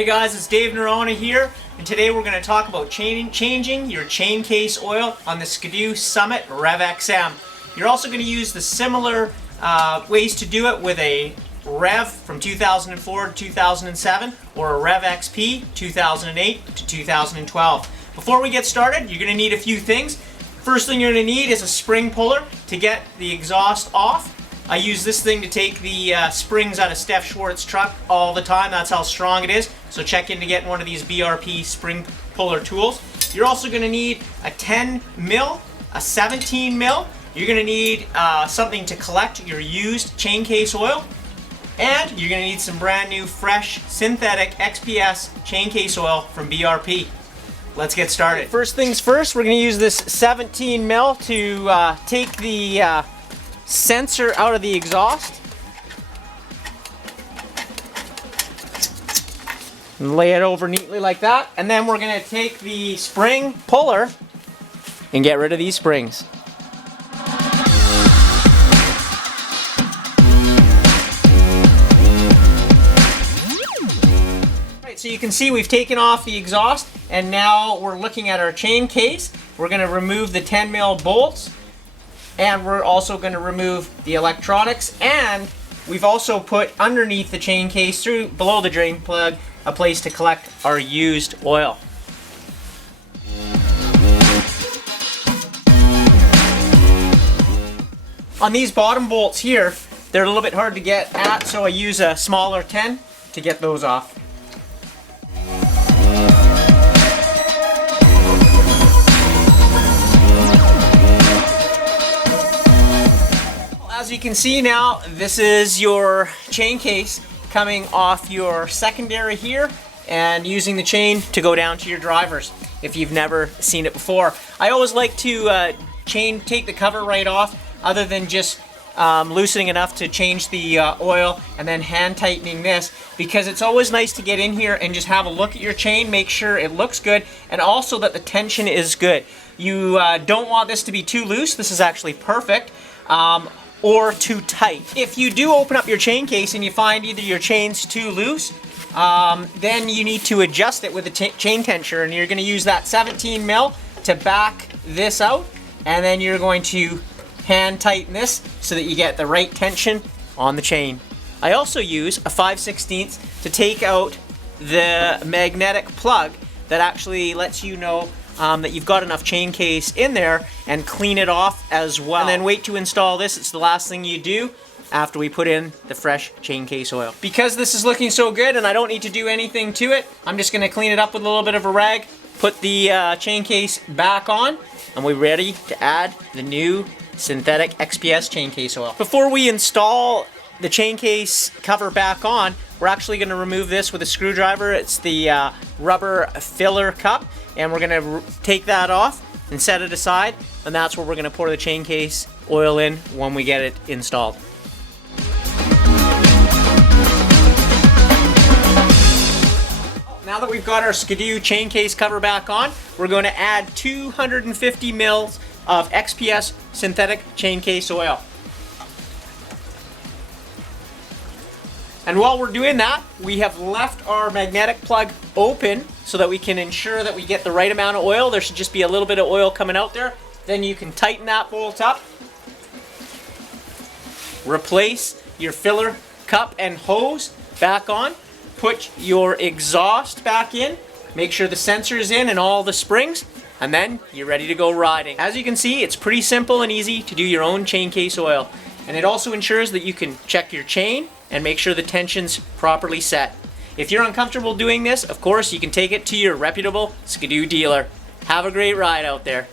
Hey guys, it's Dave Norona here, and today we're going to talk about changing your chain case oil on the Skidoo Summit Rev XM. You're also going to use the similar ways to do it with a Rev from 2004 to 2007 or a Rev XP 2008 to 2012. Before we get started, you're going to need a few things. First thing you're going to need is a spring puller to get the exhaust off. I use this thing to take the springs out of Steph Schwartz's truck all the time. That's how strong it is. So check into getting one of these BRP spring puller tools. You're also going to need a 10 mil, a 17 mil. You're going to need something to collect your used chain case oil. And you're going to need some brand new fresh synthetic XPS chain case oil from BRP. Let's get started. First things first, we're going to use this 17 mil to take the sensor out of the exhaust and lay it over neatly like that, and then we're going to take the spring puller and get rid of these springs. Alright, so you can see we've taken off the exhaust and now we're looking at our chain case. We're going to remove the 10 mil bolts. And we're also going to remove the electronics, and we've also put underneath the chain case, through below the drain plug, a place to collect our used oil. On these bottom bolts here, they're a little bit hard to get at, so I use a smaller 10 to get those off. As you can see now, this is your chain case coming off your secondary here and using the chain to go down to your drivers if you've never seen it before. I always like to take the cover right off, other than just loosening enough to change the oil and then hand tightening this, because it's always nice to get in here and just have a look at your chain, make sure it looks good, and also that the tension is good. You don't want this to be too loose. This is actually perfect. Or too tight. If you do open up your chain case and you find either your chain's too loose, then you need to adjust it with a chain tensioner, and you're going to use that 17 mil to back this out, and then you're going to hand tighten this so that you get the right tension on the chain. I also use a 5/16 to take out the magnetic plug that actually lets you know that you've got enough chain case in there, and clean it off as well. And then wait to install this. It's the last thing you do after we put in the fresh chain case oil. Because this is looking so good and I don't need to do anything to it, I'm just going to clean it up with a little bit of a rag, put the chain case back on, and we're ready to add the new synthetic XPS chain case oil. Before we install the chain case cover back on, we're actually going to remove this with a screwdriver. It's the rubber filler cup, and we're going to take that off and set it aside, and that's where we're going to pour the chain case oil in when we get it installed. Now that we've got our Skidoo chain case cover back on, we're going to add 250 mils of XPS synthetic chain case oil. And while we're doing that, we have left our magnetic plug open so that we can ensure that we get the right amount of oil. There should just be a little bit of oil coming out there. Then you can tighten that bolt up. Replace your filler cup and hose back on. Put your exhaust back in. Make sure the sensor is in and all the springs. And then you're ready to go riding. As you can see, it's pretty simple and easy to do your own chain case oil. And it also ensures that you can check your chain and make sure the tension's properly set. If you're uncomfortable doing this, of course, you can take it to your reputable Skidoo dealer. Have a great ride out there.